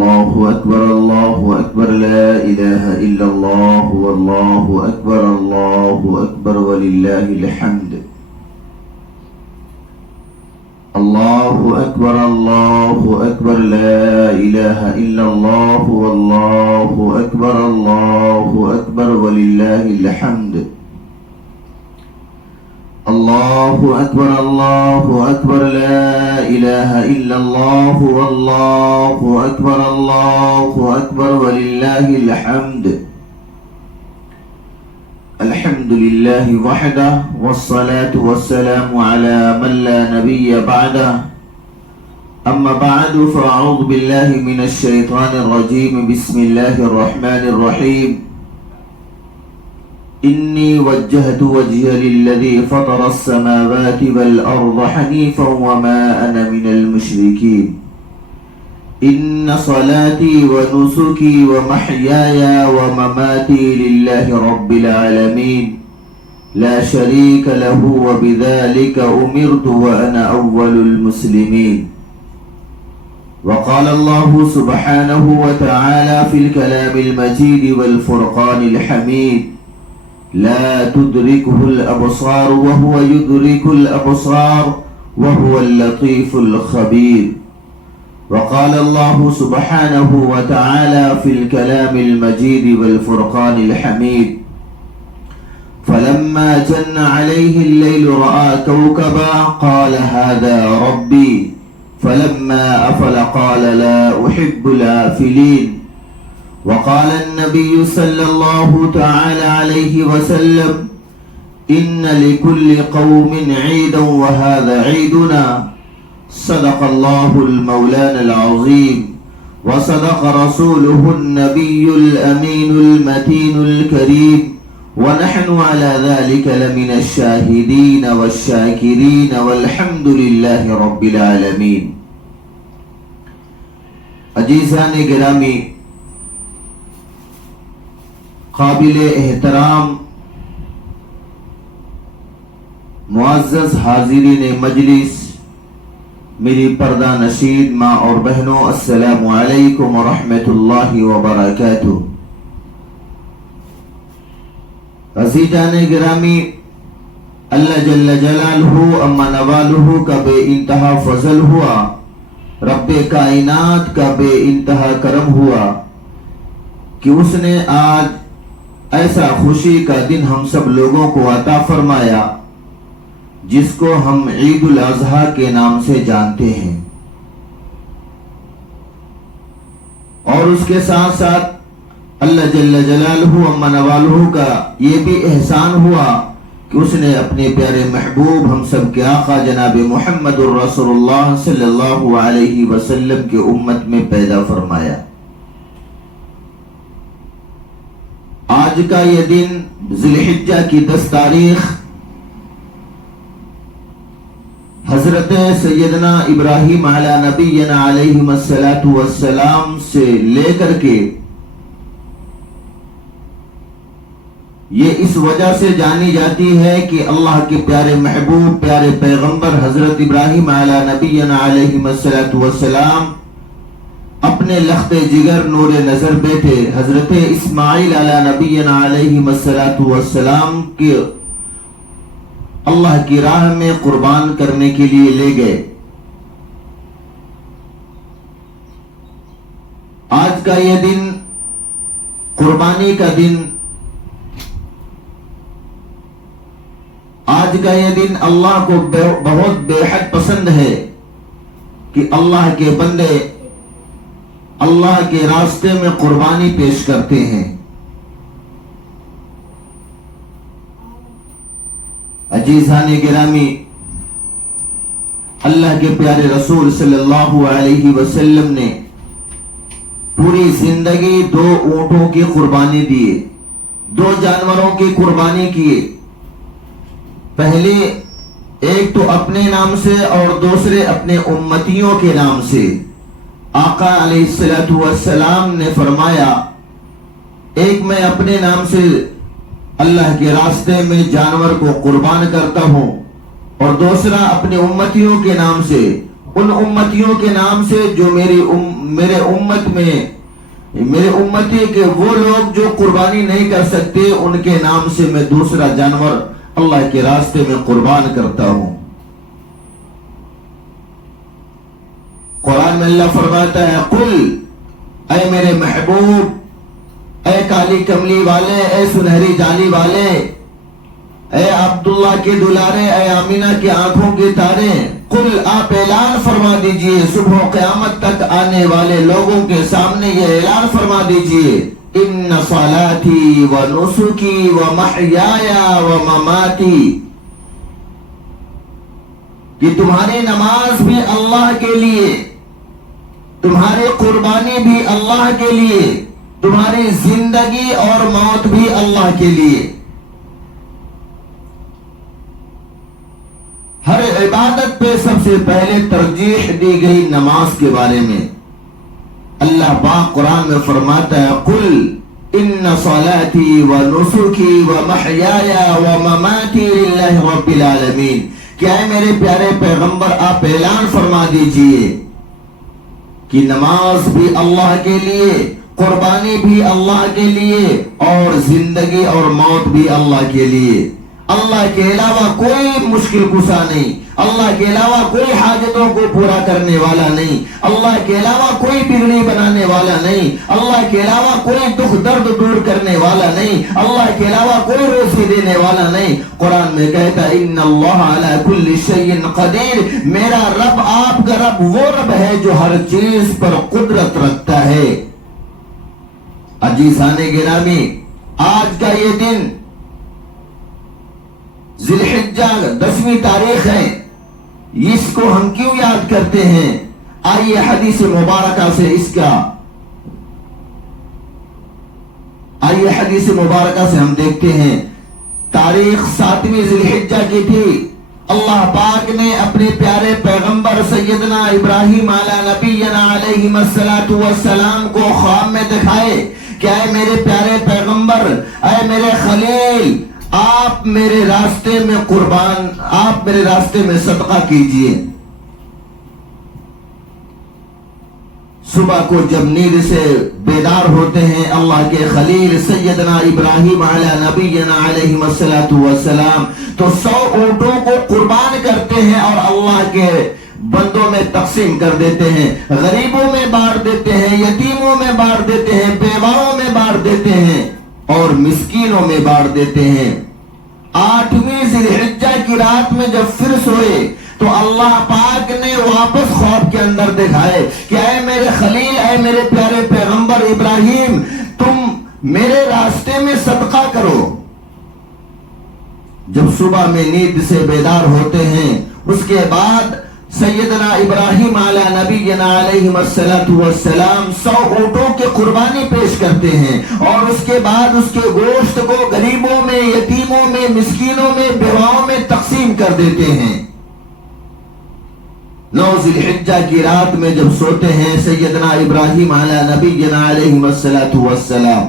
الله أكبر الله أكبر لا إله إلا الله والله أكبر الله أكبر ولله الحمد. الله أكبر الله أكبر لا إله إلا الله والله أكبر الله أكبر ولله الحمد. الله أكبر الله أكبر لا إله إلا الله والله أكبر الله أكبر ولله الحمد. الحمد لله وحده والصلاة والسلام على من لا نبي بعده. أما بعد فأعوذ بالله من الشيطان الرجيم. بسم الله الرحمن الرحيم. إني وجهت وجهي للذي فطر السماوات والأرض حنيفا وما أنا من المشركين. إن صلاتي ونسكي ومحياي ومماتي لله رب العالمين لا شريك له وبذلك أمرت وأنا أول المسلمين. وقال الله سبحانه وتعالى في الكلام المجيد والفرقان الحميد: لا تدركه الأبصار وهو يدرك الأبصار وهو اللطيف الخبير. وقال الله سبحانه وتعالى في الكلام المجيد والفرقان الحميد: فلما جن عليه الليل رأى كوكبا قال هذا ربي فلما أفل قال لا أحب الآفلين. وقال النبي صلى الله تعالى عليه وسلم: إن لكل قوم عيدا وهذا عيدنا. صدق الله المولانا العظيم وصدق رسوله النبي الأمين المتين الكريم ونحن على ذلك لمن الشاهدين والشاكرين والحمد لله رب العالمين. عزیزان گرامی، قابل احترام معزز حاضرین مجلس، میری پردہ نشین ماں اور بہنوں، السلام علیکم ورحمۃ اللہ وبرکاتہ. عزیزان گرامی، اللہ جل جلالہ اما نوالہ کا بے انتہا فضل ہوا، رب کائنات کا بے انتہا کرم ہوا کہ اس نے آج ایسا خوشی کا دن ہم سب لوگوں کو عطا فرمایا جس کو ہم عید الاضحیٰ کے نام سے جانتے ہیں. اور اس کے ساتھ ساتھ اللہ جل جلالہ اما نوالہ کا یہ بھی احسان ہوا کہ اس نے اپنے پیارے محبوب ہم سب کے آقا جناب محمد الرسول اللہ صلی اللہ علیہ وسلم کے امت میں پیدا فرمایا. آج کا یہ دن ذی الحجہ کی 10 تاریخ حضرت سیدنا ابراہیم علی نبینا علیہ السلام سے لے کر کے یہ اس وجہ سے جانی جاتی ہے کہ اللہ کے پیارے محبوب پیارے پیغمبر حضرت ابراہیم علی نبینا علیہ السلام اپنے لخت جگر نور نظر بیٹے حضرت اسماعیل علی نبینا علیہ السلام کے اللہ کی راہ میں قربان کرنے کے لیے لے گئے. آج کا یہ دن قربانی کا دن، آج کا یہ دن اللہ کو بہت بے حد پسند ہے کہ اللہ کے بندے اللہ کے راستے میں قربانی پیش کرتے ہیں. عزیزان گرامی، اللہ کے پیارے رسول صلی اللہ علیہ وسلم نے پوری زندگی 2 اونٹوں کی قربانی دیے، 2 جانوروں کی قربانی کیے. پہلے ایک تو اپنے نام سے اور دوسرے اپنے امتیوں کے نام سے. آقا علیہ السلام نے فرمایا، ایک میں اپنے نام سے اللہ کے راستے میں جانور کو قربان کرتا ہوں اور دوسرا اپنے امتیوں کے نام سے ان امتیوں کے نام سے جو میرے امت میں میرے امتی کے وہ لوگ جو قربانی نہیں کر سکتے، ان کے نام سے میں دوسرا جانور اللہ کے راستے میں قربان کرتا ہوں۔ قرآن میں اللہ فرماتا ہے، قل، اے میرے محبوب، اے کالی کملی والے، اے سنہری جالی والے، اے عبداللہ کے دلارے، اے آمینہ کی آنکھوں کے تارے، قل، آپ اعلان فرما دیجئے، صبح و قیامت تک آنے والے لوگوں کے سامنے یہ اعلان فرما دیجئے، ان صلاتی و نسکی و محیایا و مماتی، کہ تمہاری نماز بھی اللہ کے لیے، تمہاری قربانی بھی اللہ کے لیے، تمہاری زندگی اور موت بھی اللہ کے لیے۔ ہر عبادت پہ سب سے پہلے ترجیح دی گئی نماز کے بارے میں۔ اللہ پاک قرآن میں فرماتا ہے، قل ان صلاتی و نسکی و محیایا و مماتی للہ رب العالمین، کیا ہے میرے پیارے پیغمبر، آپ اعلان فرما دیجئے کہ نماز بھی اللہ کے لیے، قربانی بھی اللہ کے لیے، اور زندگی اور موت بھی اللہ کے لیے۔ اللہ کے علاوہ کوئی مشکل کشا نہیں، اللہ کے علاوہ کوئی حاجتوں کو پورا کرنے والا نہیں، اللہ کے علاوہ کوئی بگڑی بنانے والا نہیں، اللہ کے علاوہ کوئی دکھ درد دور کرنے والا نہیں، اللہ کے علاوہ کوئی روزی دینے والا نہیں۔ قرآن میں کہتا ہے، ان اللہ علی کل شیء قدیر، میرا رب، آپ کا رب وہ رب ہے جو ہر چیز پر قدرت رکھتا ہے۔ عزیزان گرامی، آج کا یہ دن ذی الحجہ 10ویں تاریخ ہے، اس کو ہم کیوں یاد کرتے ہیں؟ آئیے حدیث مبارکہ سے ہم دیکھتے ہیں۔ تاریخ 7ویں ذی الحجہ کی تھی۔ اللہ پاک نے اپنے پیارے پیغمبر سیدنا ابراہیم علی نبینا علیہ الصلوۃ والسلام کو خواب میں دکھائے کہ اے میرے پیارے پیغمبر، اے میرے خلیل، آپ میرے راستے میں صدقہ کیجئے۔ صبح کو جب نیند سے بیدار ہوتے ہیں، اللہ کے خلیل سیدنا ابراہیم علی نبینا علیہ الصلوۃ والسلام تو 100 اونٹوں کو قربان کرتے ہیں اور اللہ کے بندوں میں تقسیم کر دیتے ہیں، غریبوں میں بانٹ دیتے ہیں، یتیموں میں بانٹ دیتے ہیں، بیواؤں میں بانٹ دیتے ہیں اور مسکینوں میں بانٹ دیتے ہیں۔ 8ویں ذی الحجہ کی رات میں جب پھر سوئے تو اللہ پاک نے واپس خواب کے اندر دکھائے کہ اے میرے خلیل، اے میرے پیارے پیغمبر ابراہیم، تم میرے راستے میں صدقہ کرو۔ جب صبح میں نیند سے بیدار ہوتے ہیں، اس کے بعد سیدنا ابراہیم علی نبینا علیہ الصلوۃ والسلام 100 اونٹوں کے قربانی پیش کرتے ہیں اور اس کے بعد اس کے گوشت کو غریبوں میں، یتیموں میں، مسکینوں میں، بیواؤں میں تقسیم کر دیتے ہیں۔ 9 ذی الحجہ کی رات میں جب سوتے ہیں سیدنا ابراہیم علی نبینا علیہ الصلوۃ والسلام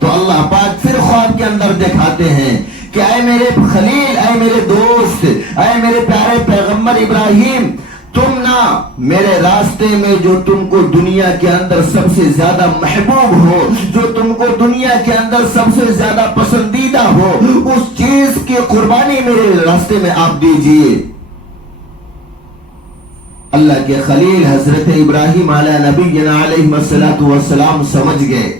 تو اللہ پاک پھر خواب کے اندر دکھاتے ہیں کہ اے میرے خلیل، اے میرے دوست، اے میرے پیارے پیغمبر ابراہیم، تم نہ میرے راستے میں جو تم کو دنیا کے اندر سب سے زیادہ محبوب ہو، جو تم کو دنیا کے اندر سب سے زیادہ پسندیدہ ہو، اس چیز کی قربانی میرے راستے میں آپ دیجئے۔ اللہ کے خلیل حضرت ابراہیم علیہ نبینا علیہ الصلوۃ والسلام سمجھ گئے،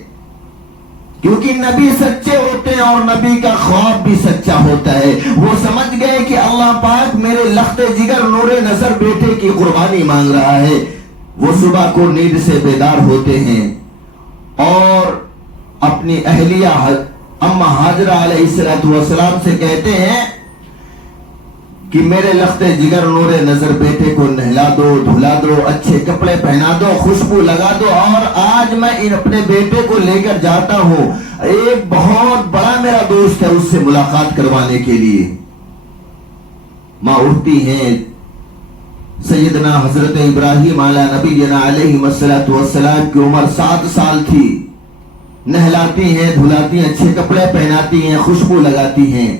کیونکہ نبی سچے ہوتے ہیں اور نبی کا خواب بھی سچا ہوتا ہے۔ وہ سمجھ گئے کہ اللہ پاک میرے لخت جگر نور نظر بیٹے کی قربانی مانگ رہا ہے۔ وہ صبح کو نیند سے بیدار ہوتے ہیں اور اپنی اہلیہ اما ہاجرہ علیہ السلام سے کہتے ہیں کہ میرے لخت جگر نور نظر بیٹے کو نہلا دو، دھلا دو، اچھے کپڑے پہنا دو، خوشبو لگا دو، اور آج میں اپنے بیٹے کو لے کر جاتا ہوں، ایک بہت بڑا میرا دوست ہے، اس سے ملاقات کروانے کے لیے۔ ماں اٹھتی ہیں، سیدنا حضرت ابراہیم علی نبینا علیہ الصلوۃ والسلام کی عمر 7 سال تھی، نہلاتی ہیں، دھلاتی ہیں، اچھے کپڑے پہناتی ہیں، خوشبو لگاتی ہیں۔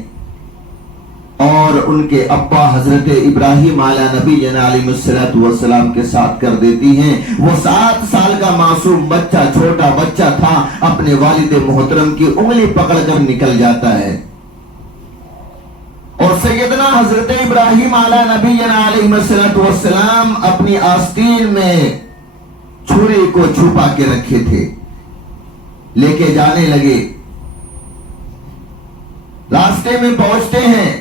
اور ان کے ابا حضرت ابراہیم علیہ نبی علیہ السلام کے ساتھ کر دیتی ہیں۔ وہ 7 سال کا معصوم بچہ، چھوٹا بچہ تھا، اپنے والد محترم کی انگلی پکڑ کر نکل جاتا ہے، اور سیدنا حضرت ابراہیم علیہ نبی علیہ السلام اپنی آستین میں چھری کو چھپا کے رکھے تھے، لے کے جانے لگے۔ راستے میں پہنچتے ہیں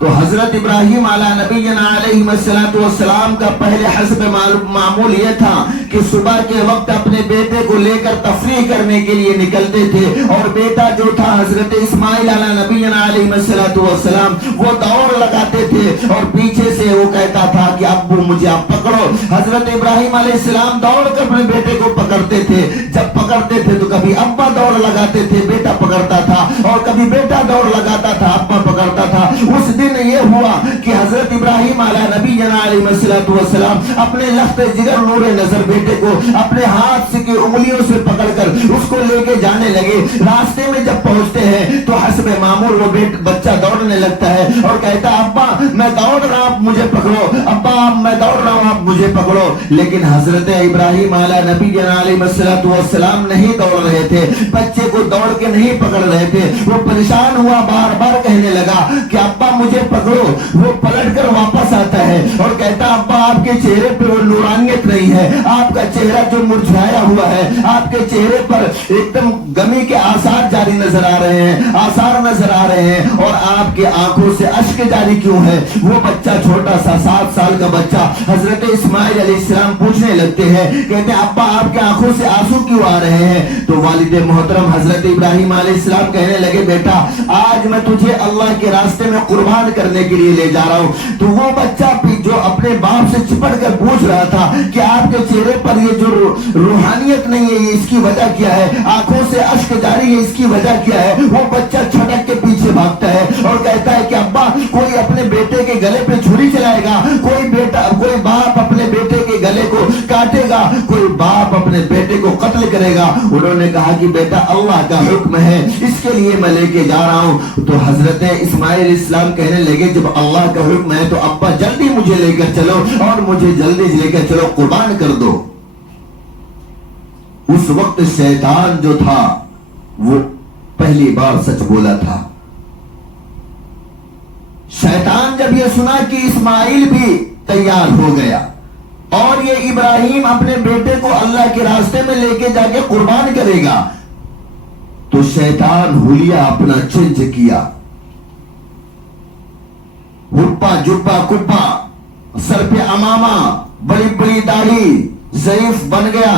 تو حضرت ابراہیم علیہ نبی علیہ السلام کا پہلے حسب معمول یہ تھا کہ صبح کے وقت اپنے بیٹے کو لے کر تفریح کرنے کے لیے نکلتے تھے، اور بیٹا جو تھا حضرت اسماعیل علیہ نبی علیہ السلام وہ دوڑ لگاتے تھے، اور پیچھے سے وہ کہتا تھا کہ ابو مجھے آپ پکڑو۔ حضرت ابراہیم علیہ السلام دوڑ کر اپنے بیٹے کو پکڑتے تھے، جب پکڑتے تھے تو کبھی ابا دوڑ لگاتے تھے، بیٹا پکڑتا تھا، اور کبھی بیٹا دوڑ لگاتا تھا، ابا پکڑتا تھا۔ اس دن یہ ہوا کہ حضرت ابراہیم علیہ نبی علیہ السلام اپنے لخت جگر نور نظر بیٹے کو اپنے ہاتھ سے کی انگلیوں سے پکڑ کر اس کو لے کے جانے لگے۔ راستے میں جب پہنچتے ہیں تو حسب معمول وہ بچہ دوڑنے لگتا ہے اور کہتا ہے ابا میں دوڑ رہا ہوں، آپ مجھے پکڑو، ابا میں دوڑ رہا ہوں، آپ مجھے پکڑو۔ لیکن حضرت ابراہیم علیہ نبی علیہ السلام نہیں دوڑ رہے تھے، بچے کو دوڑ کے نہیں پکڑ رہے تھے۔ وہ پریشان ہوا، بار بار کہنے لگا کہ ابا مجھے پکڑو۔ وہ پلٹ کر واپس آتا ہے اور کہتا ابا آپ کے چہرے پہ وہ نورانیت نہیں ہے، آپ کا چہرہ جو مرجھایا ہوا ہے، آپ کے چہرے پر ایک دم غمی کے آثار جاری نظر آ رہے ہیں، آثار نظر آ رہے ہیں، اور آپ کے آنکھوں سے اشک جاری کیوں ہے؟ وہ بچہ چھوٹا سا 7 سال کا بچہ حضرت اسماعیل علیہ السلام پوچھنے لگتے ہیں، کہتے ہیں ابا آپ کے آنکھوں سے آنسو کیوں آ رہے ہیں؟ تو والد محترم حضرت ابراہیم علیہ السلام کہنے لگے بیٹا آج میں تجھے اللہ کے راستے میں قربان کرنے کے لیے لے جا رہا ہوں۔ تو وہ بچہ جو اپنے باپ سے چپٹ کر پوچھ رہا تھا کہ آپ کے چہرے پر یہ جو روحانیت نہیں ہے، یہ اس کی وجہ کیا ہے؟ آنکھوں سے اشک جاری ہے، اس کی وجہ کیا ہے؟ وہ بچہ چھٹک کے پیچھے بھاگتا ہے اور کہتا ہے کہ ابا کوئی اپنے بیٹے کے گلے پہ چھری چلائے گا، کوئی باپ اپنے بیٹے کے گلے کو کاٹے گا، کوئی باپ اپنے بیٹے کو قتل کرے گا۔ انہوں نے کہا کہ بیٹا اللہ کا حکم ہے، اس کے لیے میں لے کے جا رہا ہوں۔ تو حضرت اسماعیل علیہ السلام کہنے لگے جب اللہ کا حکم ہے تو ابا جلدی مجھے لے کر چلو، اور مجھے جلدی لے کر چلو، قربان کر دو۔ اس وقت شیطان جو تھا وہ پہلی بار سچ بولا تھا۔ شیطان جب یہ سنا کہ اسماعیل بھی تیار ہو گیا اور یہ ابراہیم اپنے بیٹے کو اللہ کے راستے میں لے کے جا کے قربان کرے گا، تو شیطان حلیہ اپنا چینج کیا، ہپا جبا کپا، سر پہ امامہ، بڑی بڑی داڑھی، ضعیف بن گیا،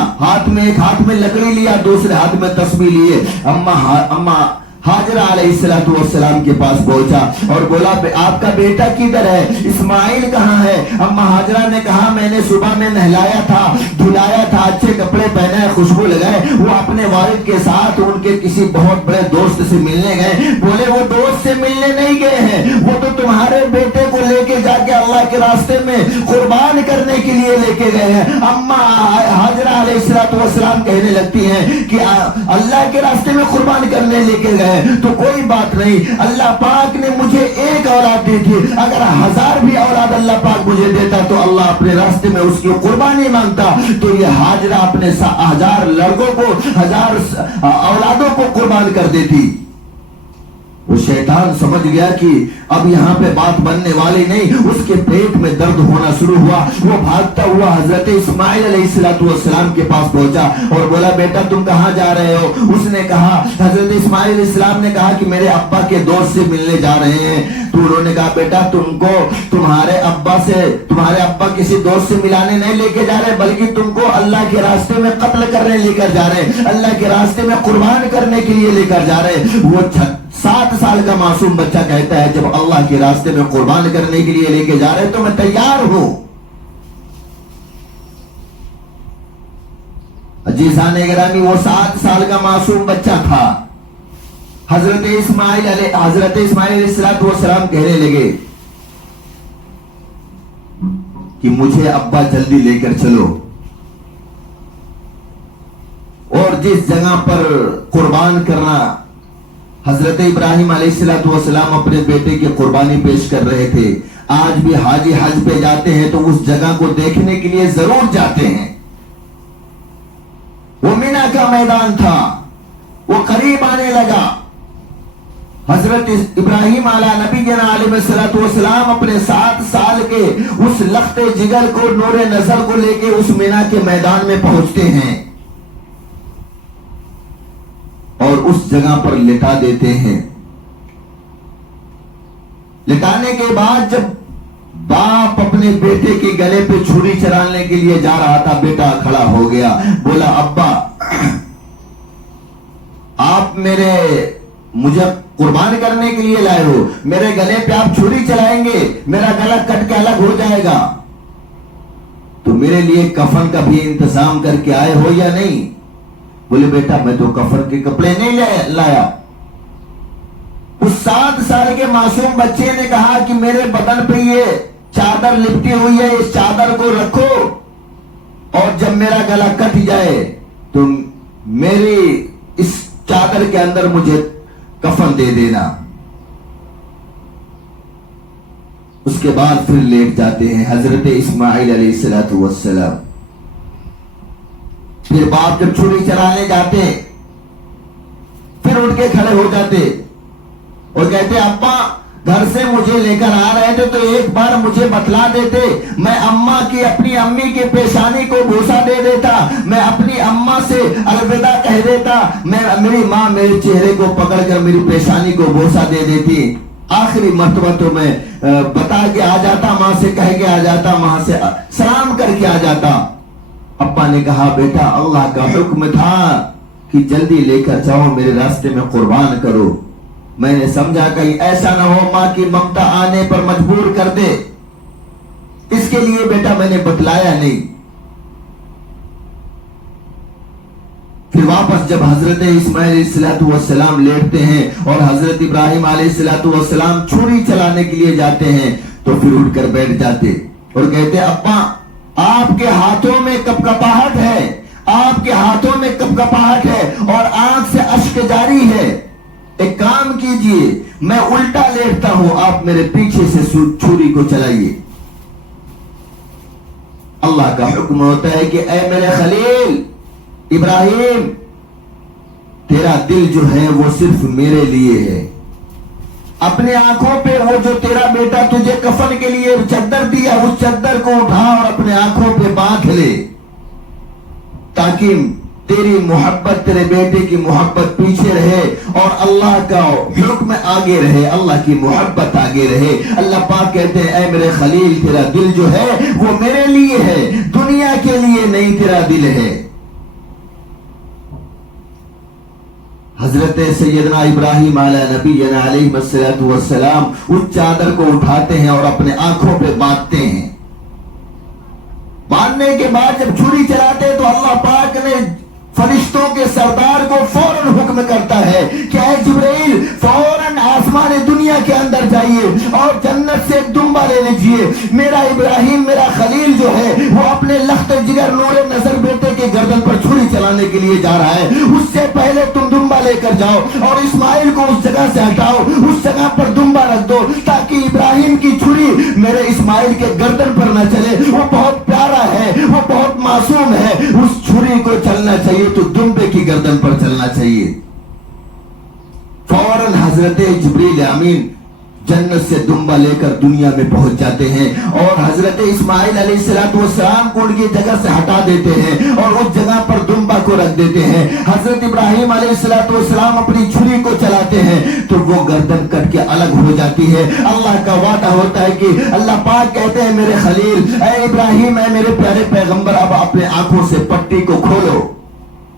ایک ہاتھ میں لکڑی لیا، دوسرے ہاتھ میں تسبیح لیے اما حاجرہ علیہ السلام کے پاس پہنچا اور بولا آپ کا بیٹا کدھر ہے؟ اسماعیل کہاں ہے؟ اما حاجرہ نے کہا میں نے صبح میں نہلایا تھا، دھلایا تھا، اچھے کپڑے پہنے، خوشبو لگائے، وہ اپنے والد کے ساتھ ان کے کسی بہت بڑے دوست سے ملنے گئے۔ بولے وہ دوست سے ملنے نہیں گئے ہیں، وہ تو تمہارے بیٹے کو لے کے جا کے اللہ کے راستے میں قربان کرنے کے لیے لے کے گئے ہیں۔ اما حاجرہ علیہ السلام کہنے لگتی ہیں کہ اللہ کے راستے میں قربان کرنے لے کے گئے تو کوئی بات نہیں، اللہ پاک نے مجھے ایک اولاد دی تھی، اگر 1000 بھی اولاد اللہ پاک مجھے دیتا تو اللہ اپنے راستے میں اس کی قربانی مانگتا۔ تو یہ حاجرہ اپنے 1000 لڑکوں کو، 1000 اولادوں کو قربان کر دیتی۔ وہ شیطان سمجھ گیا کہ اب یہاں پہ بات بننے والی نہیں، اس کے پیٹ میں درد ہونا شروع ہوا۔ وہ بھاگتا ہوا حضرت اسماعیل علیہ السلام کے پاس پہنچا اور بولا بیٹا تم کہاں جا رہے ہو؟ اس نے کہا، حضرت اسماعیل علیہ السلام نے کہا کہ میرے ابا کے دوست سے ملنے جا رہے ہیں۔ تو انہوں نے کہا بیٹا تم کو تمہارے ابا کسی دوست سے ملانے نہیں لے کے جا رہے، بلکہ تم کو اللہ کے راستے میں قتل کرنے لے کر جا رہے، اللہ کے راستے میں قربان کرنے کے لیے لے کر جا رہے۔ وہ 7 سال کا معصوم بچہ کہتا ہے جب اللہ کے راستے میں قربان کرنے کے لیے لے کے جا رہے تو میں تیار ہوں۔ عزیزان گرامی وہ 7 سال کا معصوم بچہ تھا۔ حضرت اسماعیل علیہ السلام کہنے لگے کہ مجھے ابا جلدی لے کر چلو، اور جس جگہ پر قربان کرنا حضرت ابراہیم علیہ السلام اپنے بیٹے کی قربانی پیش کر رہے تھے. آج بھی حاجی حج پہ جاتے ہیں تو اس جگہ کو دیکھنے کے لیے ضرور جاتے ہیں. وہ مینا کا میدان تھا, وہ قریب آنے لگا. حضرت ابراہیم علیہ نبی علیہ السلام اپنے 7 سال کے اس لخت جگر کو, نور نظر کو لے کے اس مینا کے میدان میں پہنچتے ہیں اور اس جگہ پر لٹا دیتے ہیں. لٹانے کے بعد جب باپ اپنے بیٹے کے گلے پہ چھری چلانے کے لیے جا رہا تھا, بیٹا کھڑا ہو گیا, بولا ابا آپ مجھے قربان کرنے کے لیے لائے ہو, میرے گلے پہ آپ چھری چلائیں گے, میرا گلا کٹ کے الگ ہو جائے گا, تو میرے لیے کفن کا بھی انتظام کر کے آئے ہو یا نہیں؟ بولے بیٹا میں تو کفن کے کپڑے نہیں لایا. اس 7 سال کے معصوم بچے نے کہا کہ میرے بدن پہ یہ چادر لپٹی ہوئی ہے, اس چادر کو رکھو اور جب میرا گلا کٹ جائے تو میری اس چادر کے اندر مجھے کفن دے دینا. اس کے بعد پھر لیٹ جاتے ہیں حضرت اسماعیل علیہ السلام. پھر باپ جب چھری چلانے جاتے پھر اٹھ کے کھڑے ہو جاتے اور کہتے ابا گھر سے مجھے لے کر آ رہے تھے تو ایک بار مجھے بتلا دیتے, میں اپنی امی کے پیشانی کو بوسہ دے دیتا, میں اپنی اماں سے الوداع کہہ دیتا, میری ماں میرے چہرے کو پکڑ کر میری پیشانی کو بوسہ دے دیتی, آخری مرتبہ تو میں بتا کے آ جاتا, ماں سے کہہ کے آ جاتا, ماں سے سلام کر کے آ جاتا. ابا نے کہا بیٹا اللہ کا حکم تھا کہ جلدی لے کر جاؤ, میرے راستے میں قربان کرو. میں نے سمجھا کہیں ایسا نہ ہو ماں کی ممتا آنے پر مجبور کر دے, اس کے لیے بیٹا میں نے بتلایا نہیں. پھر واپس جب حضرت اسماعیل علیہ السلام لیٹتے ہیں اور حضرت ابراہیم علیہ السلام چھری چلانے کے لیے جاتے ہیں تو پھر اٹھ کر بیٹھ جاتے اور کہتے ابا آپ کے ہاتھوں میں کپکپاہٹ ہے, آپ کے ہاتھوں میں کپکپاہٹ ہے اور آنکھ سے اشک جاری ہے, ایک کام کیجئے میں الٹا لیٹتا ہوں, آپ میرے پیچھے سے چھری کو چلائیے. اللہ کا حکم ہوتا ہے کہ اے میرے خلیل ابراہیم تیرا دل جو ہے وہ صرف میرے لیے ہے. اپنے آنکھوں پہ وہ جو تیرا بیٹا تجھے کفن کے لیے چادر دیا اس چادر کو اٹھا اور اپنے آنکھوں پہ باندھ لے, تاکہ تیری محبت, تیرے بیٹے کی محبت پیچھے رہے اور اللہ کا حکم آگے رہے, اللہ کی محبت آگے رہے. اللہ پاک کہتے ہیں اے میرے خلیل تیرا دل جو ہے وہ میرے لیے ہے, دنیا کے لیے نہیں تیرا دل ہے. حضرت سیدنا ابراہیم علیہ نبی علیہ السلام اس چادر کو اٹھاتے ہیں اور اپنے آنکھوں پہ باندھتے ہیں. باندھنے کے بعد جب چھری چلاتے تو اللہ پاک نے فرشتوں کے سردار کو فوراً حکم کرتا ہے کہ اے جبرائیل فوراً آسمان دنیا کے اندر جائیے اور جنت سے ایک دمبا لے لیجئے. میرا ابراہیم میرا خلیل جو ہے وہ اپنے لخت جگر نور نظر بیٹے کے گردن پر چھری چلانے کے لیے جا رہا ہے, اس سے پہلے تم دمبا لے کر جاؤ اور اسماعیل کو اس جگہ سے ہٹاؤ, اس جگہ پر دمبا رکھ دو تاکہ ابراہیم کی چھری میرے اسماعیل کے گردن پر نہ چلے. وہ بہت پیارا ہے, وہ بہت معصوم ہے, اس چھری کو چلنا چاہیے تو دمبے کی گردن پر چلنا چاہیے. فوراً حضرت جبریل امین جنت سے دمبا لے کر دنیا میں پہنچ جاتے ہیں اور حضرت اسماعیل علیہ السلام کو ان کی جگہ سے ہٹا دیتے ہیں اور اس جگہ پر دمبا کو رکھ دیتے ہیں. حضرت ابراہیم علیہ السلام اپنی چھری کو چلاتے ہیں تو وہ گردن کٹ کے الگ ہو جاتی ہے. اللہ کا وعدہ ہوتا ہے کہ اللہ پاک کہتے ہیں میرے خلیل اے ابراہیم اے میرے پیارے پیغمبر اب اپنے آنکھوں سے پٹی کو کھولو,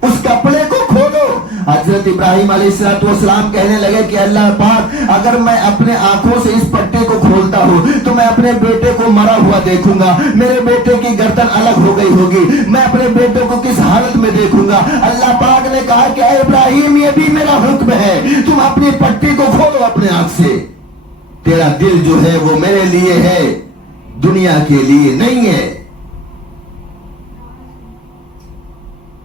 اس کپڑے کو کھولو. حضرت ابراہیم علیہ السلام کہنے لگے کہ اللہ پاک اگر میں اپنے آنکھوں سے اس پٹے کو کھولتا ہوں تو میں اپنے بیٹے کو مرا ہوا دیکھوں گا, میرے بیٹے کی گردن الگ ہو گئی ہوگی, میں اپنے بیٹے کو کس حالت میں دیکھوں گا. اللہ پاک نے کہا کہ اے ابراہیم یہ بھی میرا حکم ہے, تم اپنی پٹی کو کھولو اپنے آنکھ سے, تیرا دل جو ہے وہ میرے لیے ہے, دنیا کے لیے نہیں ہے.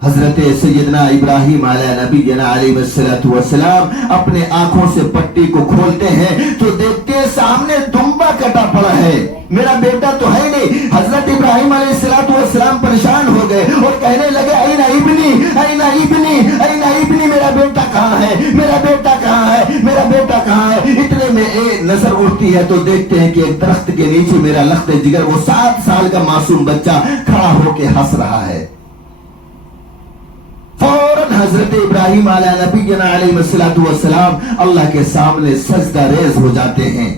حضرت سیدنا ابراہیم علیہ نبی علیہ السلام اپنے آنکھوں سے پٹی کو کھولتے ہیں تو دیکھتے ہیں سامنے دمبا کٹا پڑا ہے، میرا بیٹا تو ہے نہیں۔ حضرت ابراہیم علیہ السلام پریشان ہو گئے اور کہنے لگے این ابنی این ابنی این ابنی، میرا بیٹا کہاں ہے، میرا بیٹا کہاں ہے، میرا بیٹا کہاں ہے۔ اتنے میں نظر اڑتی ہے تو دیکھتے ہیں کہ ایک درخت کے نیچے میرا لخت جگر وہ 7 سال کا معصوم بچہ کھڑا ہو کے ہنس رہا ہے۔ فوراً حضرت ابراہیم علیہ نبی علیہ السلام اللہ کے سامنے سجدہ ریز ہو جاتے ہیں۔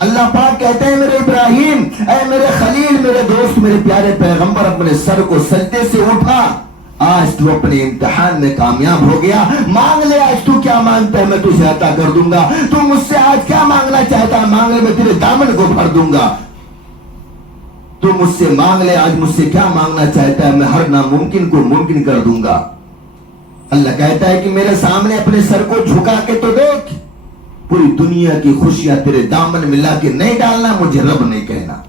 اللہ پاک کہتے ہیں میرے ابراہیم، اے میرے خلیل، میرے دوست، میرے پیارے پیغمبر، اپنے سر کو سجدے سے اٹھا، آج تو اپنے امتحان میں کامیاب ہو گیا، مانگ لے، آج تو کیا مانگتا ہے میں تجھے عطا کر دوں گا۔ تو مجھ سے آج کیا مانگنا چاہتا ہے، مانگ لے، میں تیرے دامن کو بھر دوں گا۔ تو مجھ سے مانگ لے، آج مجھ سے کیا مانگنا چاہتا ہے، میں ہر ناممکن کو ممکن کر دوں گا۔ اللہ کہتا ہے کہ میرے سامنے اپنے سر کو جھکا کے تو دیکھ، پوری دنیا کی خوشیاں تیرے دامن میں لا کے نہیں ڈالنا، مجھے رب نہیں کہنا۔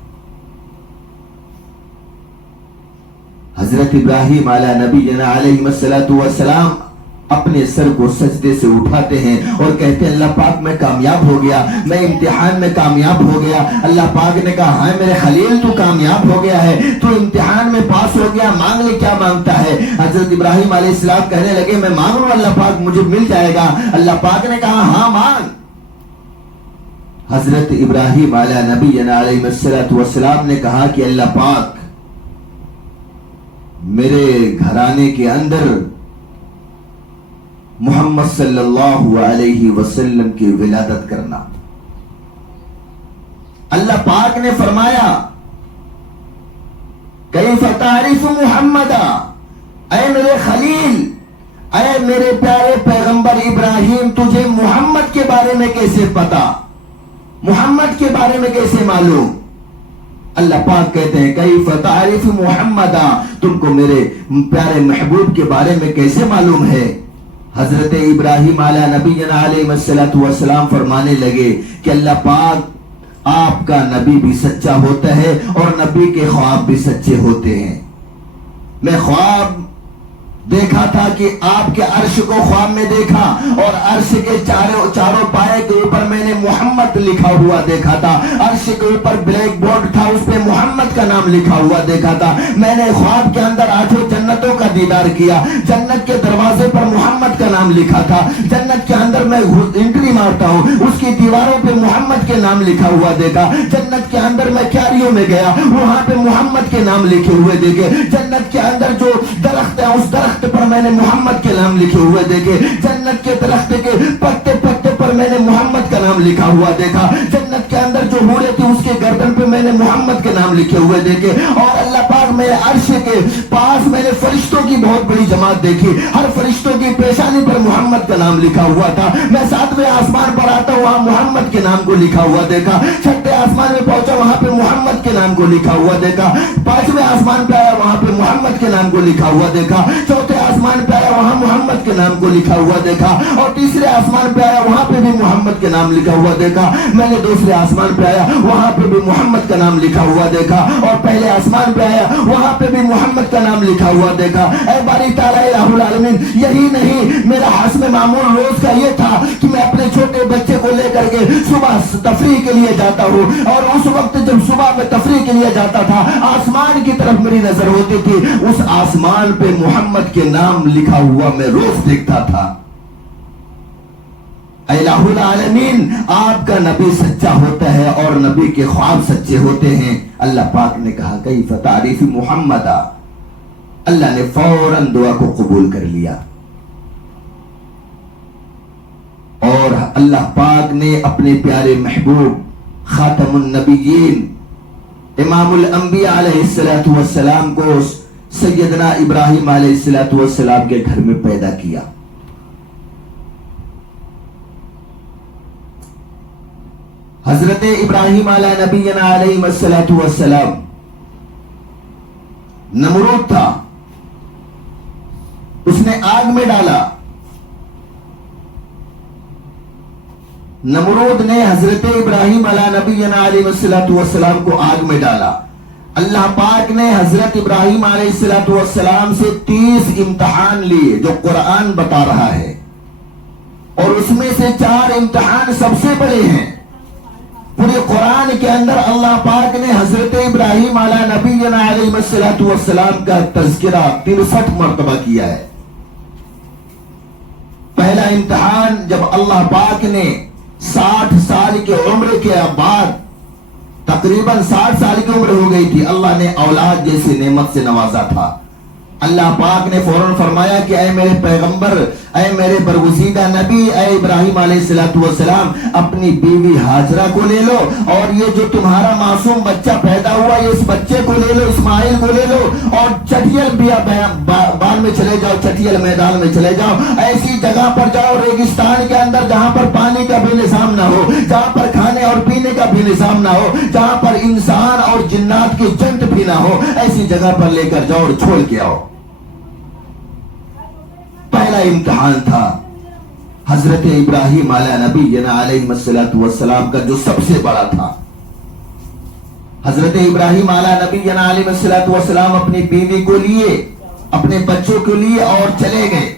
حضرت ابراہیم علیہ نبی علیہ السلام اپنے سر کو سجدے سے اٹھاتے ہیں اور کہتے ہیں اللہ پاک میں کامیاب ہو گیا، میں امتحان میں کامیاب ہو گیا۔ اللہ پاک نے کہا ہاں میرے خلیل تو کامیاب ہو گیا ہے، تو امتحان میں پاس ہو گیا، مانگ لے کیا مانگتا ہے۔ حضرت ابراہیم علیہ السلام کہنے لگے میں مانگ لوں اللہ پاک مجھے مل جائے گا۔ اللہ پاک نے کہا ہاں مانگ۔ حضرت ابراہیم علیہ نبی علیہ السلام نے کہا کہ اللہ پاک میرے گھرانے کے اندر محمد صلی اللہ علیہ وسلم کی ولادت کرنا۔ اللہ پاک نے فرمایا کیف تعرف محمدا، اے میرے خلیل، اے میرے پیارے پیغمبر ابراہیم، تجھے محمد کے بارے میں کیسے پتا، محمد کے بارے میں کیسے معلوم؟ اللہ پاک کہتے ہیں کیف تعرف محمدا، تم کو میرے پیارے محبوب کے بارے میں کیسے معلوم ہے؟ حضرت ابراہیم علیہ نبی علیہ السلام فرمانے لگے کہ اللہ پاک آپ کا نبی بھی سچا ہوتا ہے اور نبی کے خواب بھی سچے ہوتے ہیں۔ میں خواب دیکھا تھا کہ آپ کے عرش کو خواب میں دیکھا اور عرش کے چاروں پائے کے اوپر میں نے محمد لکھا ہوا دیکھا تھا، عرش کے اوپر بلیک بورڈ تھا اس پہ محمد کا نام لکھا ہوا دیکھا تھا۔ میں نے خواب کے اندر 8 جنتوں کا دیدار کیا، جنت کے دروازے پر محمد کا نام لکھا تھا، جنت کے اندر میں انٹری مارتا ہوں اس کی دیواروں پہ محمد کے نام لکھا ہوا دیکھا، جنت کے اندر میں کیاریوں میں گیا وہاں پہ محمد کے نام لکھے ہوئے دیکھے، جنت کے اندر جو درخت ہے اس درخت پر میں نے محمد کے نام لکھے ہوئے دیکھے، جنت کے درخت کے پتے پتے پر میں نے محمد کا نام لکھا ہوا دیکھا، جنت کے اندر جو حوریں تھی اس کے گردن پہ میں نے محمد کے نام لکھے ہوئے دیکھے، اور اللہ پاک میرے عرش کے پاس میں نے فرشتوں کی بہت بڑی جماعت دیکھی، ہر فرشتوں کی پیشانی پر محمد کا نام لکھا ہوا تھا۔ میں 7ویں آسمان پر آتا ہوں وہاں محمد کے نام کو لکھا ہوا دیکھا، 6ٹھے آسمان میں پہنچا وہاں پہ محمد کے نام کو لکھا ہوا دیکھا، 5ویں آسمان پہ آیا وہاں پہ محمد کے نام کو لکھا ہوا دیکھا، 4تھے آسمان پہ آیا وہاں محمد کے نام کو لکھا ہوا دیکھا، اور 3رے آسمان پہ آیا وہاں پہ بھی محمد کے نام لکھا ہوا دیکھا۔ میں نے 2 آسمان پہ آیا وہاں پہ بھی محمد کا نام لکھا ہوا دیکھا، اور پہلے آسمان پہ آیا وہاں پہ بھی محمد کا نام لکھا ہوا دیکھا۔ اے باری تعالیٰ الہ العالمین، یہی نہیں میرا حسم معمول روز کا یہ تھا کہ میں اپنے چھوٹے بچے کو لے کر کے صبح تفریح کے لیے جاتا ہوں، اور اس وقت جب صبح میں تفریح کے لیے جاتا تھا آسمان کی طرف میری نظر ہوتی تھی، اس آسمان پہ محمد کے نام لکھا ہوا میں روز دیکھتا تھا۔ الہ العالمین، آپ کا نبی سچا ہوتا ہے اور نبی کے خواب سچے ہوتے ہیں۔ اللہ پاک نے کہا کیف تعریف محمد، اللہ نے فوراً دعا کو قبول کر لیا، اور اللہ پاک نے اپنے پیارے محبوب خاتم النبیین امام الانبیاء علیہ السلام کو سیدنا ابراہیم علیہ السلام کے گھر میں پیدا کیا۔ حضرت ابراہیم علیہ نبی علیہ السلام، نمرود تھا، اس نے آگ میں ڈالا، نمرود نے حضرت ابراہیم علیہ نبی علیہ السلام کو آگ میں ڈالا، اللہ پاک نے حضرت ابراہیم علیہ السلام سے 30 امتحان لیے جو قرآن بتا رہا ہے، اور اس میں سے 4 امتحان سب سے بڑے ہیں۔ پورے قرآن کے اندر اللہ پاک نے حضرت ابراہیم علیہ نبینا علیہ السلام کا تذکرہ 63 مرتبہ کیا ہے۔ پہلا امتحان جب اللہ پاک نے 60 سال کے عمر کے بعد، تقریباً 60 سال کی عمر ہو گئی تھی، اللہ نے اولاد جیسی نعمت سے نوازا تھا۔ اللہ پاک نے فوراً فرمایا کہ اے میرے پیغمبر، اے میرے برگزیدہ نبی، اے ابراہیم علیہ السلام، اپنی بیوی ہاجرہ کو لے لو، اور یہ جو تمہارا معصوم بچہ پیدا ہوا ہے اس بچے کو لے لو، اسماعیل کو لے لو، اور چٹیل بال میں چلے جاؤ، چٹیل میدان میں چلے جاؤ، ایسی جگہ پر جاؤ ریگستان کے اندر جہاں پر پانی کا بھی نظام نہ ہو، جہاں پر کھانے اور پینے کا بھی نظام نہ ہو، جہاں پر انسان اور جنات کی جنت بھی نہ ہو، ایسی جگہ پر لے کر جاؤ اور چھوڑ کے آؤ۔ پہلا امتحان تھا حضرت ابراہیم علیہ نبینا علیہ السلام کا، جو سب سے بڑا تھا۔ حضرت ابراہیم علیہ نبینا علیہ السلام اپنی بیوی کو لیے، اپنے بچوں کو لیے اور چلے گئے،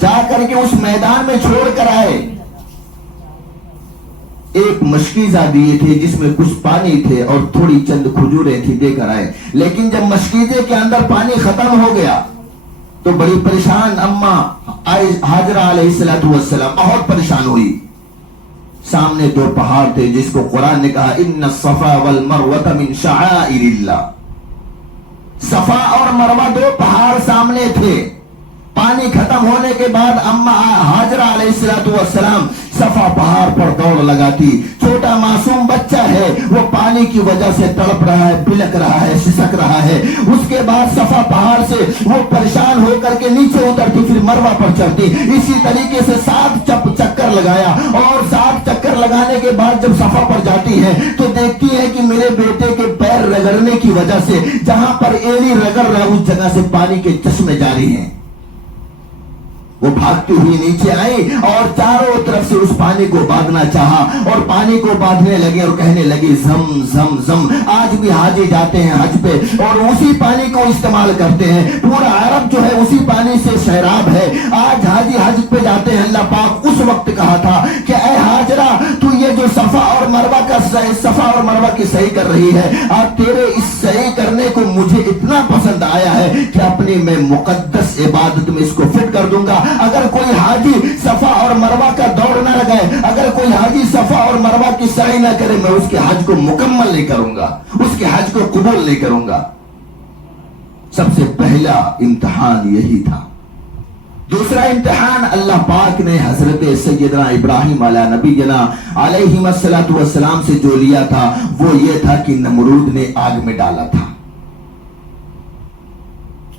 جا کر کے اس میدان میں چھوڑ کر آئے۔ ایک مشکیزہ دیے تھے جس میں کچھ پانی تھے اور تھوڑی چند کھجوریں تھی، دے کر آئے، لیکن جب مشکیزے کے اندر پانی ختم ہو گیا تو بڑی پریشان اماں ہاجرہ علیہ السلام بہت پریشان ہوئی۔ سامنے 2 پہاڑ تھے جس کو قرآن نے کہا ان الصفا والمروہ من شعائر اللہ۔ صفا اور مروہ 2 پہاڑ سامنے تھے۔ پانی ختم ہونے کے بعد اماں ہاجرہ علیہ السلام صفا پہاڑ پر دوڑ لگاتی۔ چھوٹا معصوم بچہ ہے، وہ پانی کی وجہ سے تڑپ رہا ہے، بلک رہا ہے، سسک رہا ہے۔ اس کے بعد صفا پہاڑ سے وہ پریشان ہو کر کے نیچے اترتی، پھر مروہ پر چڑھتی۔ اسی طریقے سے 7 چکر لگایا، اور 7 چکر لگانے کے بعد جب صفا پر جاتی ہے تو دیکھتی ہے کہ میرے بیٹے کے پیر رگڑنے کی وجہ سے جہاں پر ایڑی رگڑ رہا اس جگہ سے پانی کے چشمے جاری ہیں۔ وہ بھاگتی ہوئی نیچے آئی اور چاروں طرف سے اس پانی کو باندھنا چاہا، اور پانی کو باندھنے لگے اور کہنے لگی زم زم زم۔ آج بھی حاجی جاتے ہیں حج پہ اور اسی پانی کو استعمال کرتے ہیں، پورا عرب جو ہے اسی پانی سے سیراب ہے۔ آج حاجی حج پہ جاتے ہیں۔ اللہ پاک اس وقت کہا تھا کہ اے ہاجرہ، تو یہ جو صفا اور مروہ کی صحیح کر رہی ہے، آج تیرے اس صحیح کرنے کو مجھے اتنا پسند آیا ہے کہ اپنی میں مقدس عبادت میں اس کو فٹ کر دوں گا۔ اگر کوئی حاجی صفا اور مروہ کا دوڑ نہ لگائے، اگر کوئی حاجی صفا اور مروہ کی سعی نہ کرے، میں اس کے حج کو مکمل نہیں کروں گا، اس کے حج کو قبول نہیں کروں گا۔ سب سے پہلا امتحان یہی تھا۔ دوسرا امتحان اللہ پاک نے حضرت سیدنا ابراہیم علیہ نبینا علیہ السلام سے جو لیا تھا وہ یہ تھا کہ نمرود نے آگ میں ڈالا تھا۔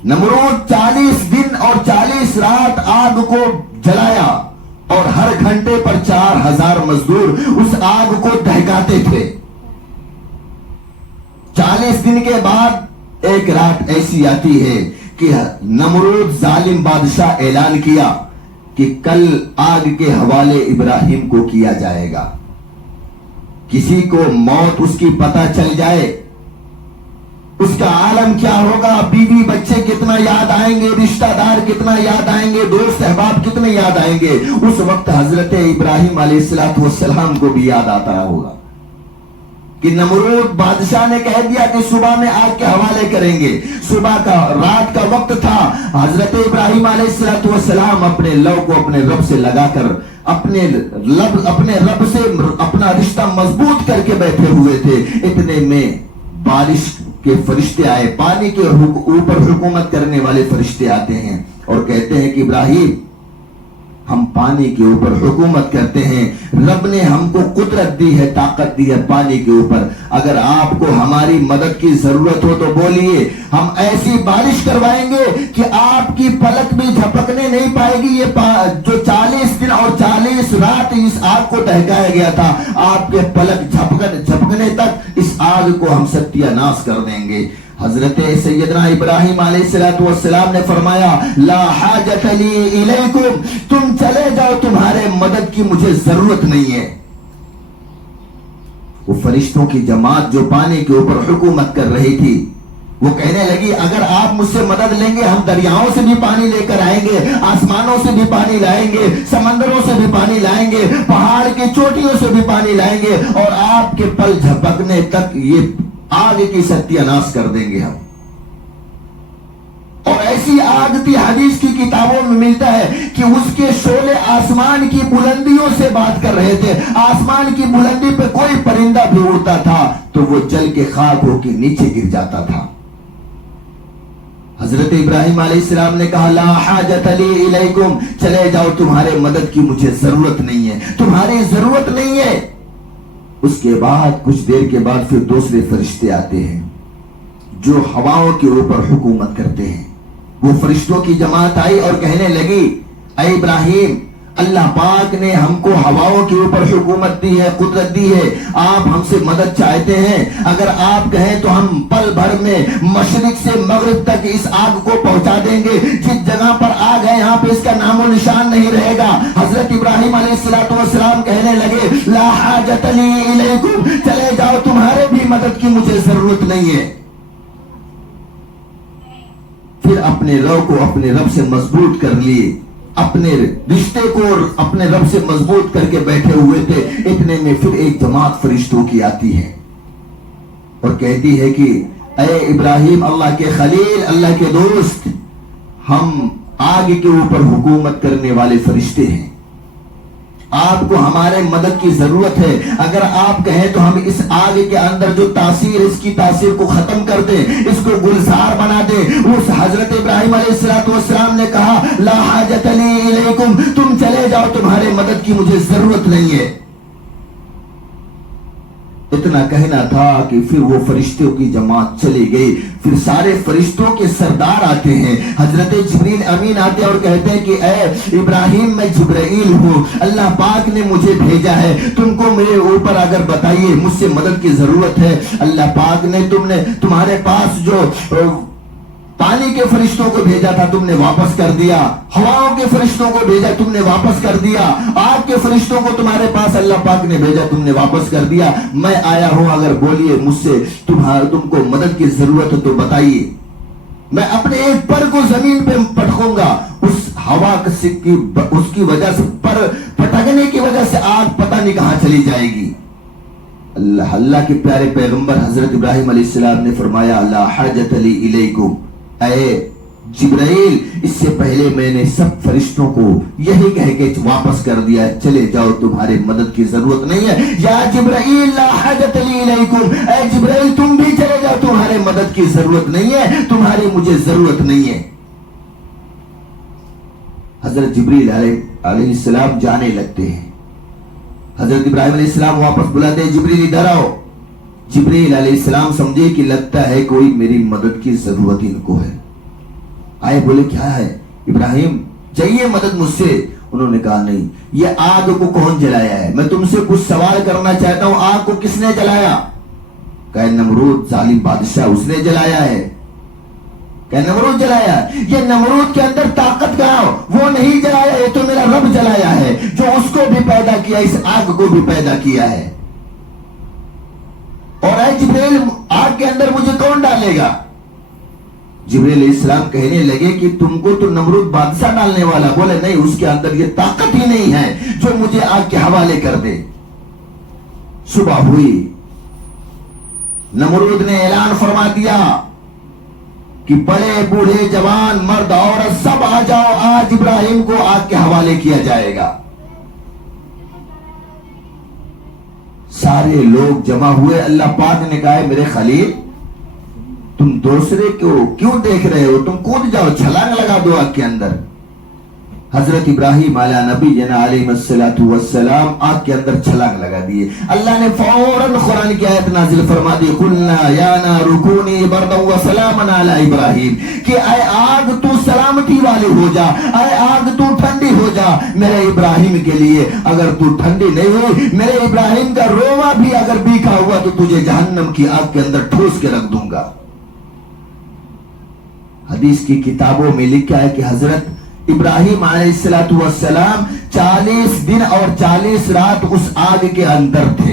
نمرود 40 دن اور 40 رات آگ کو جلایا، اور ہر گھنٹے پر 4000 مزدور اس آگ کو دہکاتے تھے۔ 40 دن کے بعد ایک رات ایسی آتی ہے کہ نمرود ظالم بادشاہ اعلان کیا کہ کل آگ کے حوالے ابراہیم کو کیا جائے گا۔ کسی کو موت اس کی پتہ چل جائے، اس کا عالم کیا ہوگا، بیوی بچے کتنا یاد آئیں گے، رشتہ دار کتنا یاد آئیں گے، دوست احباب کتنے یاد آئیں گے۔ اس وقت حضرت ابراہیم علیہ السلام کو بھی یاد آتا رہا ہوگا کہ نمرود بادشاہ نے کہہ دیا کہ صبح میں آگ کے حوالے کریں گے۔ صبح کا رات کا وقت تھا، حضرت ابراہیم علیہ السلام اپنے لو کو اپنے رب سے لگا کر اپنے رب سے اپنا رشتہ مضبوط کر کے بیٹھے ہوئے تھے۔ اتنے میں بارش کے فرشتے آئے، پانی کے اوپر حکومت کرنے والے فرشتے آتے ہیں اور کہتے ہیں کہ ابراہیم، ہم پانی کے اوپر حکومت کرتے ہیں، رب نے ہم کو قدرت دی ہے، طاقت دی ہے پانی کے اوپر، اگر آپ کو ہماری مدد کی ضرورت ہو تو بولیے، ہم ایسی بارش کروائیں گے کہ آپ کی پلک بھی جھپکنے نہیں پائے گی۔ یہ جو 40 دن اور 40 رات اس آگ کو دہکایا گیا تھا، آپ کے پلک جھپکنے تک اس آگ کو ہم ستیہ ناش کر دیں گے۔ حضرت سیدنا ابراہیم علیہ السلام نے فرمایا لا حاجت لی الیکم، تم چلے جاؤ، تمہارے مدد کی مجھے ضرورت نہیں ہے۔ وہ فرشتوں کی جماعت جو پانی کے اوپر حکومت کر رہی تھی وہ کہنے لگی اگر آپ مجھ سے مدد لیں گے ہم دریاؤں سے بھی پانی لے کر آئیں گے, آسمانوں سے بھی پانی لائیں گے, سمندروں سے بھی پانی لائیں گے, پہاڑ کی چوٹیوں سے بھی پانی لائیں گے, اور آپ کے پل جھپکنے تک یہ آگ کی ستیہ ناش کر دیں گے ہم. اور ایسی آگ تھی, حدیث کی کتابوں میں ملتا ہے کہ اس کے شعلے آسمان کی بلندیوں سے بات کر رہے تھے. آسمان کی بلندی پہ کوئی پرندہ بھی اڑتا تھا تو وہ جل کے خاک ہو کے نیچے گر جاتا تھا. حضرت ابراہیم علیہ السلام نے کہا لا حاجت لی الیکم, چلے جاؤ تمہارے مدد کی مجھے ضرورت نہیں ہے, تمہاری ضرورت نہیں ہے. اس کے بعد کچھ دیر کے بعد پھر دوسرے فرشتے آتے ہیں جو ہواؤں کے اوپر حکومت کرتے ہیں. وہ فرشتوں کی جماعت آئی اور کہنے لگی اے ابراہیم اللہ پاک نے ہم کو ہواؤں کے اوپر حکومت دی ہے, قدرت دی ہے, آپ ہم سے مدد چاہتے ہیں, اگر آپ کہیں تو ہم پل بھر میں مشرق سے مغرب تک اس آگ کو پہنچا دیں گے. جس جگہ پر آگ ہے یہاں پہ اس کا نام و نشان نہیں رہے گا. حضرت ابراہیم علیہ السلام کہنے لگے لا حاجت لی الیکم, چلے جاؤ تمہارے بھی مدد کی مجھے ضرورت نہیں ہے. پھر اپنے رو کو اپنے رب سے مضبوط کر لیے, اپنے رشتے کو اپنے رب سے مضبوط کر کے بیٹھے ہوئے تھے. اتنے میں پھر ایک جماعت فرشتوں کی آتی ہے اور کہتی ہے کہ اے ابراہیم اللہ کے خلیل, اللہ کے دوست, ہم آگ کے اوپر حکومت کرنے والے فرشتے ہیں, آپ کو ہمارے مدد کی ضرورت ہے. اگر آپ کہیں تو ہم اس آگ کے اندر جو تاثیر, اس کی تاثیر کو ختم کر دیں, اس کو گلزار بنا دیں. اس حضرت ابراہیم علیہ السلام نے کہا لا حاجت لی الیکم, تم چلے جاؤ تمہارے مدد کی مجھے ضرورت نہیں ہے. اتنا کہنا تھا کہ پھر وہ فرشتوں کی جماعت چلی گئی. پھر سارے فرشتوں کے سردار آتے ہیں, حضرت جبریل امین آتے اور کہتے ہیں کہ اے ابراہیم میں جبرائیل ہوں, اللہ پاک نے مجھے بھیجا ہے, تم کو میرے اوپر اگر بتائیے مجھ سے مدد کی ضرورت ہے. اللہ پاک نے تمہارے پاس جو پانی کے فرشتوں کو بھیجا تھا تم نے واپس کر دیا, ہواؤں کے فرشتوں کو بھیجا تم نے واپس کر دیا, آگ کے فرشتوں کو تمہارے پاس اللہ پاک نے بھیجا تم نے واپس کر دیا. میں آیا ہوں, اگر بولیے مجھ سے تم کو مدد کی ضرورت ہے تو بتائیے, میں اپنے ایک پر کو زمین پہ پٹکوں گا, اس ہوا اس کی وجہ سے پر پٹکنے کی وجہ سے آگ پتہ نہیں کہاں چلی جائے گی. اللہ کے پیارے پیغمبر حضرت ابراہیم علیہ السلام نے فرمایا لا حاجت لی الیکم, اے جبرائیل اس سے پہلے میں نے سب فرشتوں کو یہی کہہ کے واپس کر دیا, چلے جاؤ تمہارے مدد کی ضرورت نہیں ہے. یا جبرائیل لا حاجت لی الیکم, اے جبرائیل تم بھی چلے جاؤ تمہارے مدد کی ضرورت نہیں ہے, تمہاری مجھے ضرورت نہیں ہے. حضرت جبریل علیہ السلام جانے لگتے ہیں. حضرت ابراہیم علیہ السلام واپس بلاتے ہیں جبریل ادھر آؤ. جبریل علیہ السلام سمجھے کہ لگتا ہے کوئی میری مدد کی ضرورت ان کو ہے. آئے بولے کیا ہے ابراہیم, چاہیے مدد مجھ سے؟ انہوں نے کہا نہیں, یہ آگ کو کون جلایا ہے؟ میں تم سے کچھ سوال کرنا چاہتا ہوں, آگ کو کس نے جلایا؟ کہا نمرود ظالم بادشاہ, اس نے جلایا ہے. کہا نمرود جلایا؟ یہ نمرود کے اندر طاقت کہاں؟ وہ نہیں جلایا, یہ تو میرا رب جلایا ہے جو اس کو بھی پیدا کیا, اس آگ کو بھی پیدا کیا ہے. اور اے جبریل آگ کے اندر مجھے کون ڈالے گا؟ جبریل علیہ السلام کہنے لگے کہ تم کو تو نمرود بادشاہ ڈالنے والا. بولے نہیں, اس کے اندر یہ طاقت ہی نہیں ہے جو مجھے آگ کے حوالے کر دے. صبح ہوئی, نمرود نے اعلان فرما دیا کہ بڑے بوڑھے جوان مرد عورت سب آ جاؤ, آج ابراہیم کو آگ کے حوالے کیا جائے گا. سارے لوگ جمع ہوئے. اللہ پاک نے کہا میرے خلیل تم دوسرے کو کیوں دیکھ رہے ہو, تم کود جاؤ, چھلانگ لگا دو آگ کے اندر. حضرت ابراہیم علیہ نبی جنا علیہ السلام آگ کے اندر چھلانگ لگا دیے. اللہ نے فوراً قرآن کی آیت نازل فرما دی, قلنا یا نار کونی بردا وسلاما علی ابراہیم, کہ اے آگ تو سلامتی والی ہو جا, اے آگ تو ٹھنڈی ہو جا میرے ابراہیم کے لیے. اگر تو ٹھنڈی نہیں ہوئی, میرے ابراہیم کا روما بھی اگر بیکا ہوا تو تجھے جہنم کی آگ کے اندر ٹھوس کے رکھ دوں گا. حدیث کی کتابوں میں لکھا ہے کہ حضرت ابراہیم علیہ السلام 40 دن اور 40 رات اس آگ کے اندر تھے.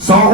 100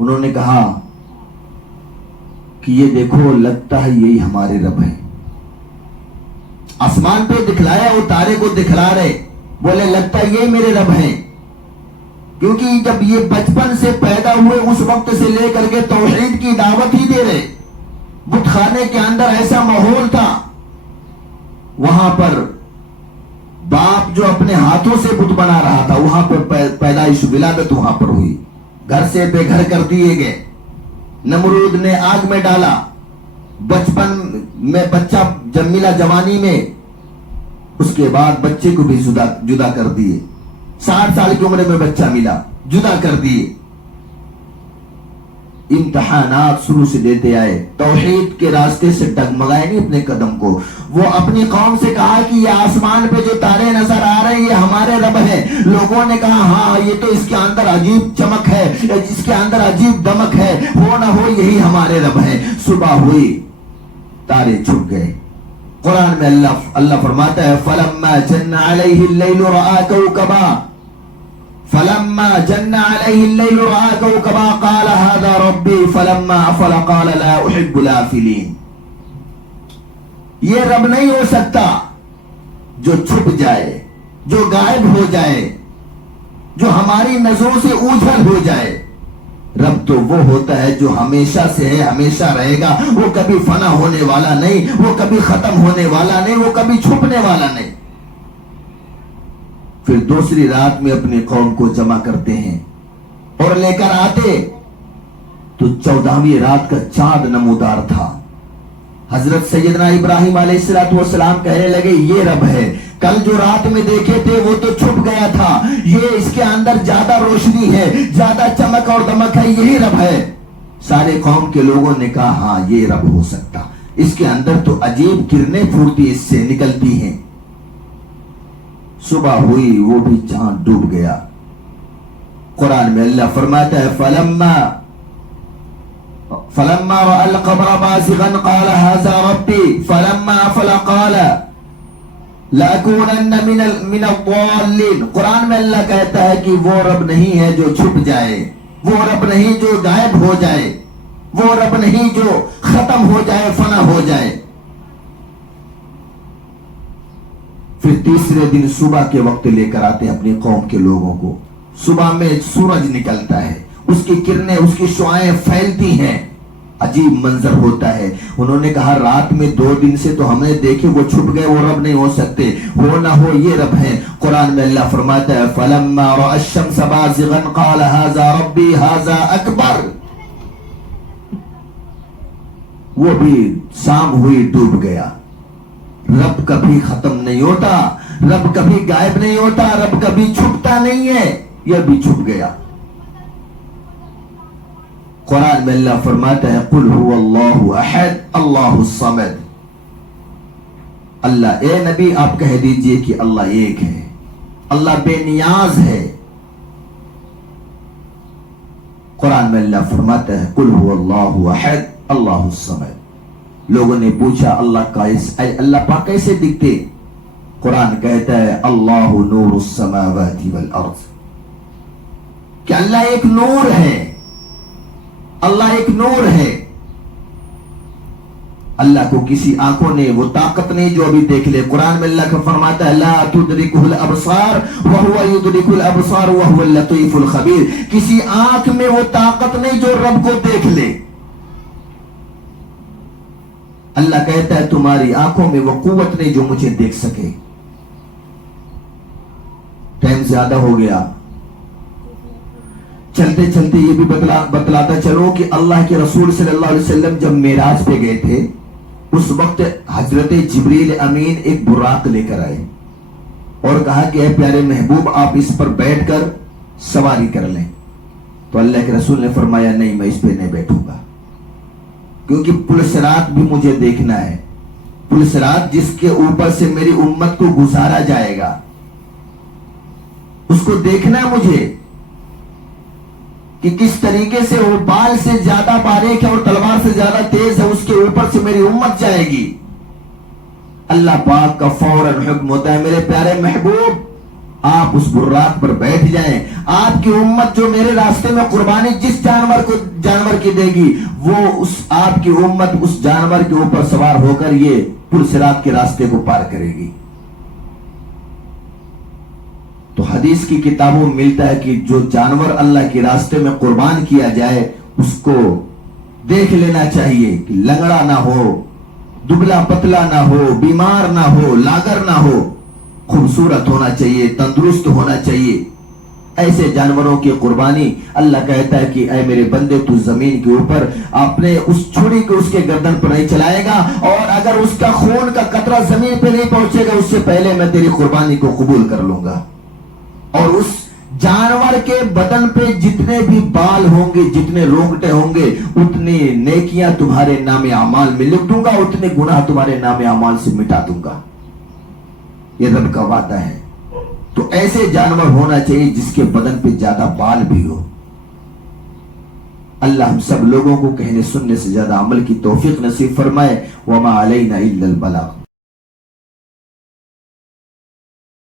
انہوں نے کہا کہ یہ دیکھو لگتا ہے یہی ہمارے رب ہے. آسمان پہ دکھلایا، وہ تارے کو دکھلا رہے، بولے لگتا ہے یہ میرے رب ہیں. کیونکہ جب یہ بچپن سے پیدا ہوئے اس وقت سے لے کر کے توحید کی دعوت ہی دے رہے. بت خانے کے اندر ایسا ماحول تھا، وہاں پر باپ جو اپنے ہاتھوں سے بت بنا رہا تھا، وہاں پر پیدائش ولادت وہاں پر ہوئی. گھر سے بے گھر کر دیے گئے. نمرود نے آگ میں ڈالا. بچپن میں بچہ جب ملا جوانی میں، اس کے بعد بچے کو بھی جدا کر دیے. 60 سال کی عمر میں بچہ ملا، جدا کر دیے. امتحانات شروع سے دیتے آئے، توحید کے راستے سے ڈگمگائے نہیں اپنے قدم کو. وہ اپنی قوم سے کہا کہ یہ آسمان پہ جو تارے نظر آ رہے ہیں یہ ہمارے رب ہیں. لوگوں نے کہا ہاں یہ تو اس کے اندر عجیب چمک ہے، اس کے اندر عجیب دمک ہے، ہو نہ ہو یہی ہمارے رب ہیں. صبح ہوئی، تارے چھپ گئے. قرآن میں اللہ فرماتا ہے فَلَمَّا جَنَّ عَلَيْهِ اللَّيْلُ رَآ كَوْكَبًا فَلَمَّا جَنَّ عَلَيْهِ اللَّيْلُ رَآ كَوْكَبًا قَالَ هَذَا رَبِّي فَلَمَّا أَفَلَ قَالَ لَا أُحِبُّ الْآفِلِينَ. یہ رب نہیں ہو سکتا جو چھپ جائے، جو غائب ہو جائے، جو ہماری نظروں سے اوجھل ہو جائے. رب تو وہ ہوتا ہے جو ہمیشہ سے ہے، ہمیشہ رہے گا. وہ کبھی فنا ہونے والا نہیں، وہ کبھی ختم ہونے والا نہیں، وہ کبھی چھپنے والا نہیں. پھر دوسری رات میں اپنی قوم کو جمع کرتے ہیں اور لے کر آتے تو 14ویں رات کا چاند نمودار تھا. حضرت سیدنا ابراہیم علیہ السلام کہنے لگے یہ رب ہے. کل جو رات میں دیکھے تھے وہ تو چھپ گیا تھا، یہ اس کے اندر زیادہ روشنی ہے، زیادہ چمک اور دمک ہے، یہی رب ہے. سارے قوم کے لوگوں نے کہا ہاں یہ رب ہو سکتا، اس کے اندر تو عجیب کرنیں پھوٹتی اس سے نکلتی ہیں. صبح ہوئی، وہ بھی چاند ڈوب گیا. قرآن میں اللہ فرماتا ہے فلما رأى القمر بازغا قال هذا ربي فلما أفل قال لأكونن من الضالين. قرآن میں اللہ کہتا ہے کہ وہ رب نہیں ہے جو چھپ جائے، وہ رب نہیں جو غائب ہو جائے، وہ رب نہیں جو ختم ہو جائے، فنا ہو جائے. پھر تیسرے دن صبح کے وقت لے کر آتے ہیں اپنی قوم کے لوگوں کو. صبح میں سورج نکلتا ہے، اس کی کرنیں، اس کی شعاعیں پھیلتی ہیں، عجیب منظر ہوتا ہے. انہوں نے کہا رات میں 2 دن سے تو ہم نے دیکھے وہ چھپ گئے، وہ رب نہیں ہو سکتے، ہو نہ ہو یہ رب ہیں. قرآن میں اللہ فرماتا ہے فَلَمَّا رَأَى الشَّمْسَ بَازِغًا قَالَ هَذَا رَبِّي هَذَا أَكْبَرُ. وہ بھی شام ہوئی ڈوب گیا. رب کبھی ختم نہیں ہوتا، رب کبھی غائب نہیں ہوتا، رب کبھی چھپتا نہیں ہے. یہ بھی چھپ گیا. قرآن میں اللہ فرماتا ہے قُلْ هُوَ اللَّهُ أَحَدٌ اللَّهُ الصَّمَدُ. اللہ اے نبی آپ کہہ دیجئے کہ اللہ ایک ہے، اللہ بے نیاز ہے. قرآن میں اللہ فرماتا ہے قُلْ هُوَ اللَّهُ أَحَدٌ اللَّهُ الصَّمَدُ. لوگوں نے پوچھا اللہ پاک کیسے دکھتے؟ قرآن کہتا ہے اللہ نور السماوات والارض، کہ اللہ ایک نور ہے، اللہ ایک نور ہے. اللہ کو کسی آنکھوں نے وہ طاقت نہیں جو ابھی دیکھ لے. قرآن میں اللہ کا فرماتا ہے لا تدرکہ الابصار وہو یدرک الابصار وہو اللطیف الخبیر. کسی آنکھ میں وہ طاقت نہیں جو رب کو دیکھ لے. اللہ کہتا ہے تمہاری آنکھوں میں وہ قوت نہیں جو مجھے دیکھ سکے. ٹائم زیادہ ہو گیا، چلتے چلتے یہ بھی بتلاتا چلو کہ اللہ کے رسول صلی اللہ علیہ وسلم جب معراج پہ گئے تھے اس وقت حضرت جبریل امین ایک براق لے کر آئے اور کہا کہ اے پیارے محبوب آپ اس پر بیٹھ کر سواری کر لیں. تو اللہ کے رسول نے فرمایا نہیں میں اس پہ نہیں بیٹھوں گا، کیونکہ پل صراط بھی مجھے دیکھنا ہے. پل صراط جس کے اوپر سے میری امت کو گزارا جائے گا اس کو دیکھنا ہے مجھے کہ کس طریقے سے وہ بال سے زیادہ باریک ہے اور تلوار سے زیادہ تیز ہے، اس کے اوپر سے میری امت جائے گی. اللہ پاک کا فوراً حکم ہوتا ہے میرے پیارے محبوب آپ اس براق پر بیٹھ جائیں. آپ کی امت جو میرے راستے میں قربانی جس جانور کی دے گی وہ آپ کی امت اس جانور کے اوپر سوار ہو کر یہ پل صراط کے راستے کو پار کرے گی. تو حدیث کی کتابوں میں ملتا ہے کہ جو جانور اللہ کے راستے میں قربان کیا جائے اس کو دیکھ لینا چاہیے کہ لنگڑا نہ ہو، دبلا پتلا نہ ہو، بیمار نہ ہو، لاغر نہ ہو، خوبصورت ہونا چاہیے، تندرست ہونا چاہیے. ایسے جانوروں کی قربانی اللہ کہتا ہے کہ اے میرے بندے تو زمین کے اوپر اپنے اس چھری کو اس کے گردن پر نہیں چلائے گا، اور اگر اس کا خون کا قطرہ زمین پہ نہیں پہنچے گا اس سے پہلے میں تیری قربانی کو قبول کر لوں گا. اور اس جانور کے بدن پہ جتنے بھی بال ہوں گے، جتنے رونگٹے ہوں گے، اتنی نیکیاں تمہارے نام اعمال میں لکھ دوں گا، اتنے گناہ تمہارے نام اعمال سے مٹا دوں گا. یہ رب کا وعدہ ہے. تو ایسے جانور ہونا چاہیے جس کے بدن پہ زیادہ بال بھی ہو. اللہ ہم سب لوگوں کو کہنے سننے سے زیادہ عمل کی توفیق نصیب فرمائے. وما علینا الا البلاغ.